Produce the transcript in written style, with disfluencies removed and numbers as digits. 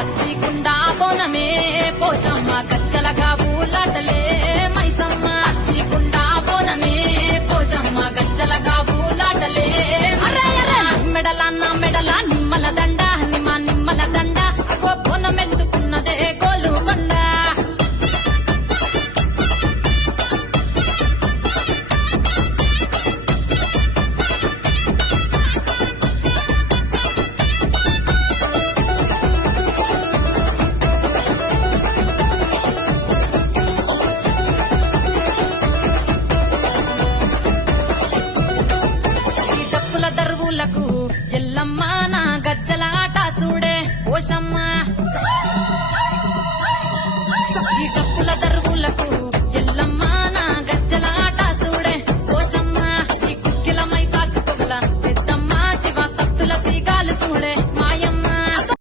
పచ్చికుండా బోనమే పోచమ్మ గజ్జలగా ఊలాటలే మైసమ్మ పచ్చికుండా బోనమే పోచమ్మ గజ్జలగా ఊలాటలే మెడల నా మెడల నిమ్మల దండ నిమ్మల దండ అగో బోనమెందుకున్నదే గోలుకొండ దరువులకు ఎల్లమ్మ నా గజ్జల ఆట చూడే పోషమ్మ